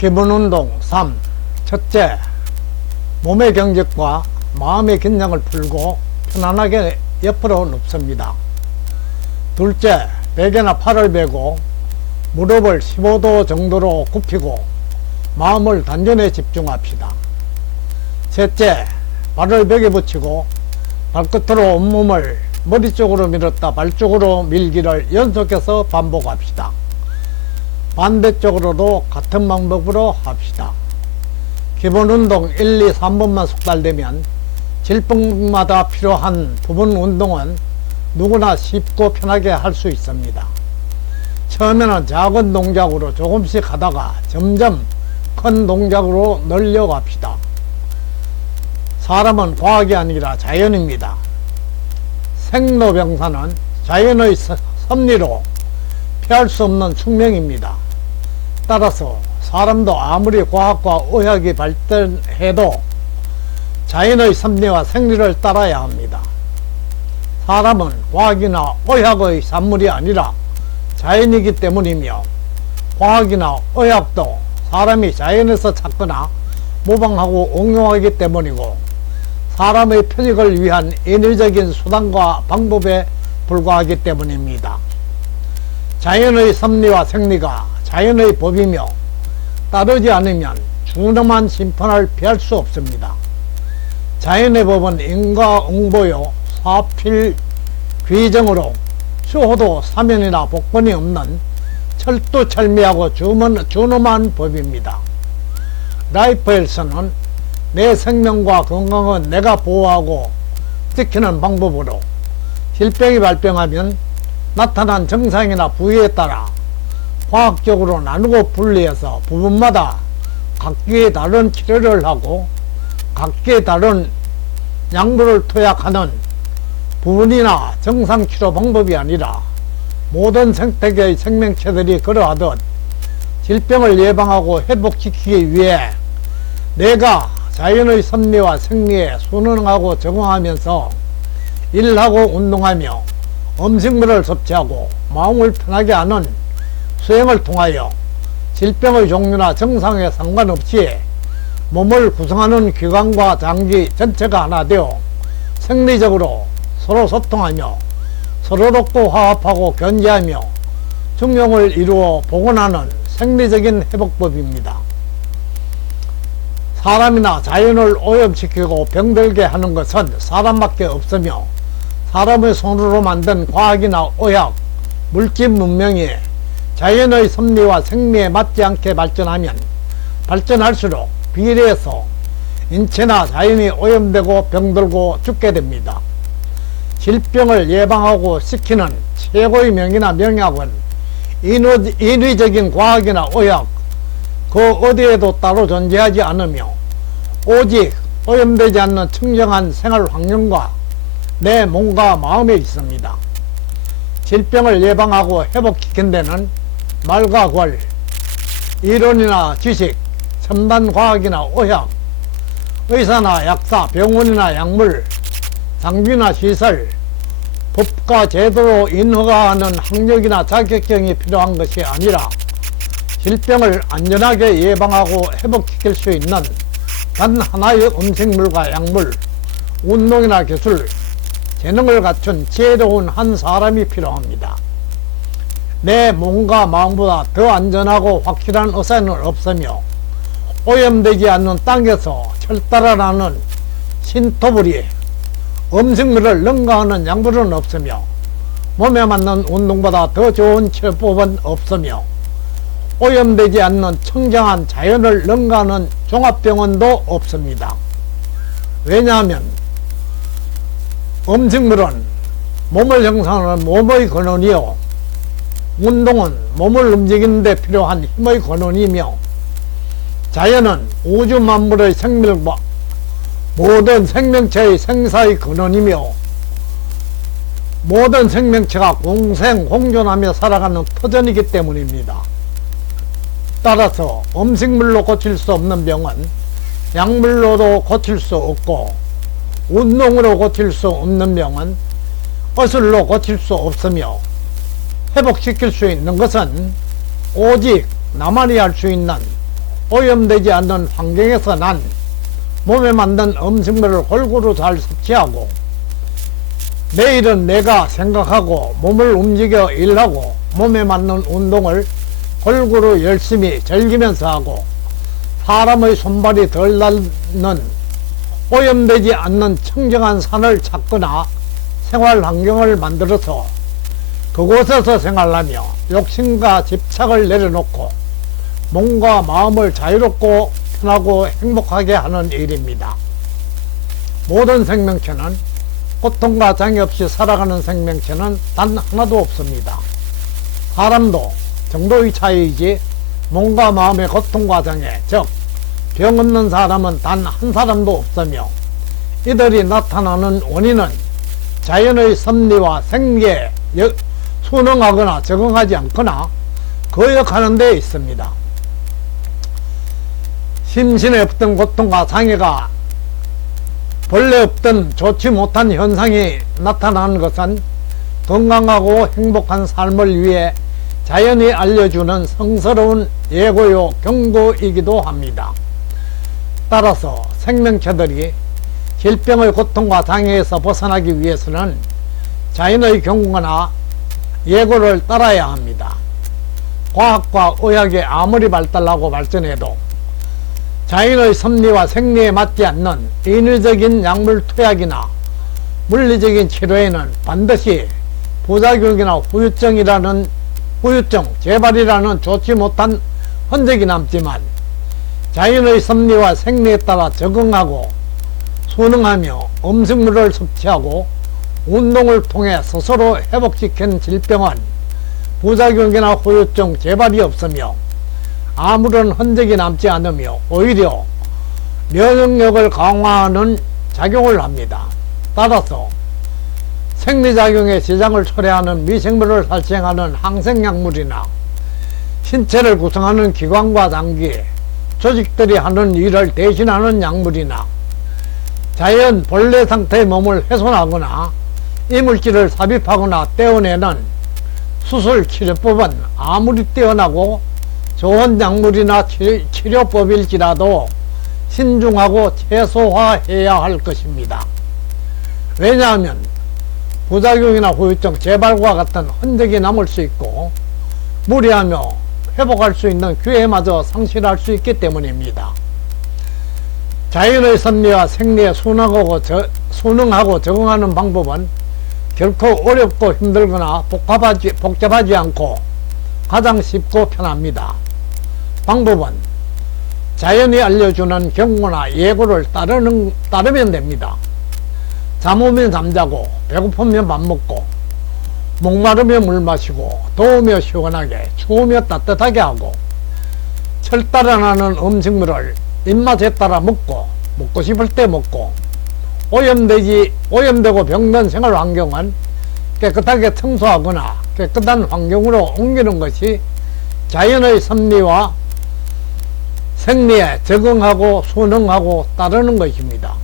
기본운동 3. 첫째, 몸의 경직과 마음의 긴장을 풀고 편안하게 옆으로 눕습니다. 둘째, 베개나 팔을 베고 무릎을 15도 정도로 굽히고 마음을 단전에 집중합시다. 셋째, 발을 벽에 붙이고 발끝으로 온몸을 머리 쪽으로 밀었다 발 쪽으로 밀기를 연속해서 반복합시다. 반대쪽으로도 같은 방법으로 합시다. 기본운동 1, 2, 3번만 숙달되면 질병마다 필요한 부분 운동은 누구나 쉽고 편하게 할 수 있습니다. 처음에는 작은 동작으로 조금씩 하다가 점점 큰 동작으로 늘려갑시다. 사람은 과학이 아니라 자연입니다. 생로병사는 자연의 섭리로 피할 수 없는 숙명입니다. 따라서 사람도 아무리 과학과 의학이 발전해도 자연의 섭리와 생리를 따라야 합니다. 사람은 과학이나 의학의 산물이 아니라 자연이기 때문이며, 과학이나 의학도 사람이 자연에서 찾거나 모방하고 응용하기 때문이고, 사람의 편익을 위한 인위적인 수단과 방법에 불과하기 때문입니다. 자연의 섭리와 생리가 자연의 법이며 따르지 않으면 준엄한 심판을 피할 수 없습니다. 자연의 법은 인과응보요 사필귀정으로 수호도 사면이나 복권이 없는 철두철미하고 준엄한 법입니다. 라이프헬스는 내 생명과 건강은 내가 보호하고 지키는 방법으로 질병이 발병하면 나타난 증상이나 부위에 따라 과학적으로 나누고 분리해서 부분마다 각기의 다른 치료를 하고 각기의 다른 약물을 투약하는 부분이나 정상치료 방법이 아니라, 모든 생태계의 생명체들이 그러하듯 질병을 예방하고 회복시키기 위해 내가 자연의 섭리와 생리에 순응하고 적응하면서 일하고 운동하며 음식물을 섭취하고 마음을 편하게 하는 수행을 통하여 질병의 종류나 정상에 상관없이 몸을 구성하는 기관과 장기 전체가 하나 되어 생리적으로 서로 소통하며 서로 돕고 화합하고 견제하며 중용을 이루어 복원하는 생리적인 회복법입니다. 사람이나 자연을 오염시키고 병들게 하는 것은 사람밖에 없으며, 사람의 손으로 만든 과학이나 의학, 물질 문명이 자연의 섭리와 생리에 맞지 않게 발전하면 발전할수록 비례해서 인체나 자연이 오염되고 병들고 죽게 됩니다. 질병을 예방하고 지키는 최고의 명이나 명약은 인위적인 과학이나 의학 그 어디에도 따로 존재하지 않으며, 오직 오염되지 않는 청정한 생활 환경과 내 몸과 마음에 있습니다. 질병을 예방하고 회복시킨 데는 말과 궐, 이론이나 지식, 첨단 과학이나 의학, 의사나 약사, 병원이나 약물, 장비나 시설, 법과 제도로 인허가하는 학력이나 자격증이 필요한 것이 아니라, 질병을 안전하게 예방하고 회복시킬 수 있는 단 하나의 음식물과 약물, 운동이나 기술, 재능을 갖춘 지혜로운 한 사람이 필요합니다. 내 몸과 마음보다 더 안전하고 확실한 의사는 없으며, 오염되지 않는 땅에서 철따라나는 신토불이, 음식물을 능가하는 약물은 없으며, 몸에 맞는 운동보다 더 좋은 치료법은 없으며, 오염되지 않는 청정한 자연을 능가하는 종합병원도 없습니다. 왜냐하면 음식물은 몸을 형성하는 몸의 근원이요, 운동은 몸을 움직이는 데 필요한 힘의 근원이며, 자연은 우주 만물의 생명과 모든 생명체의 생사의 근원이며, 모든 생명체가 공생 공존하며 살아가는 터전이기 때문입니다. 따라서 음식물로 고칠 수 없는 병은 약물로도 고칠 수 없고, 운동으로 고칠 수 없는 병은 의술로 고칠 수 없으며, 회복시킬 수 있는 것은 오직 나만이 할 수 있는 오염되지 않는 환경에서 난 몸에 맞는 음식물을 골고루 잘 섭취하고 내일은 내가 생각하고 몸을 움직여 일하고 몸에 맞는 운동을 골고루 열심히 즐기면서 하고 사람의 손발이 덜 닿는 오염되지 않는 청정한 산을 찾거나 생활 환경을 만들어서 그곳에서 생활하며 욕심과 집착을 내려놓고 몸과 마음을 자유롭고 편하고 행복하게 하는 일입니다. 모든 생명체는 고통과 장애 없이 살아가는 생명체는 단 하나도 없습니다. 사람도 정도의 차이이지 몸과 마음의 고통과 장애, 즉 병 없는 사람은 단 한 사람도 없으며 이들이 나타나는 원인은 자연의 섭리와 생리에 순응하거나 적응하지 않거나 거역하는 데 있습니다. 심신에 없던 고통과 장애가 본래 없던 좋지 못한 현상이 나타나는 것은 건강하고 행복한 삶을 위해 자연이 알려주는 성스러운 예고요 경고이기도 합니다. 따라서 생명체들이 질병의 고통과 장애에서 벗어나기 위해서는 자연의 경고나 예고를 따라야 합니다. 과학과 의학이 아무리 발달하고 발전해도 자연의 섭리와 생리에 맞지 않는 인위적인 약물 투약이나 물리적인 치료에는 반드시 부작용이나 후유증, 재발이라는 좋지 못한 흔적이 남지만 자연의 섭리와 생리에 따라 적응하고 순응하며 음식물을 섭취하고 운동을 통해 스스로 회복시킨 질병은 부작용이나 후유증, 재발이 없으며 아무런 흔적이 남지 않으며 오히려 면역력을 강화하는 작용을 합니다. 따라서 생리작용의 지장을 초래하는 미생물을 살생하는 항생약물이나 신체를 구성하는 기관과 장기, 조직들이 하는 일을 대신하는 약물이나 자연 본래 상태의 몸을 훼손하거나 이물질을 삽입하거나 떼어내는 수술 치료법은 아무리 뛰어나고 좋은 약물이나 치료법일지라도 신중하고 최소화해야 할 것입니다. 왜냐하면 부작용이나 후유증, 재발과 같은 흔적이 남을 수 있고 무리하며 회복할 수 있는 기회마저 상실할 수 있기 때문입니다. 자연의 섭리와 생리에 순응하고 적응하는 방법은 결코 어렵고 힘들거나 복잡하지 않고 가장 쉽고 편합니다. 방법은 자연이 알려주는 경고나 예고를 따르면 됩니다. 잠 오면 잠자고 배고프면 밥 먹고 목마르면 물 마시고 더우면 시원하게 추우면 따뜻하게 하고 철따라 나는 음식물을 입맛에 따라 먹고 싶을 때 먹고 오염되고 병든 생활 환경은 깨끗하게 청소하거나 깨끗한 환경으로 옮기는 것이 자연의 섭리와 생리에 적응하고 순응하고 따르는 것입니다.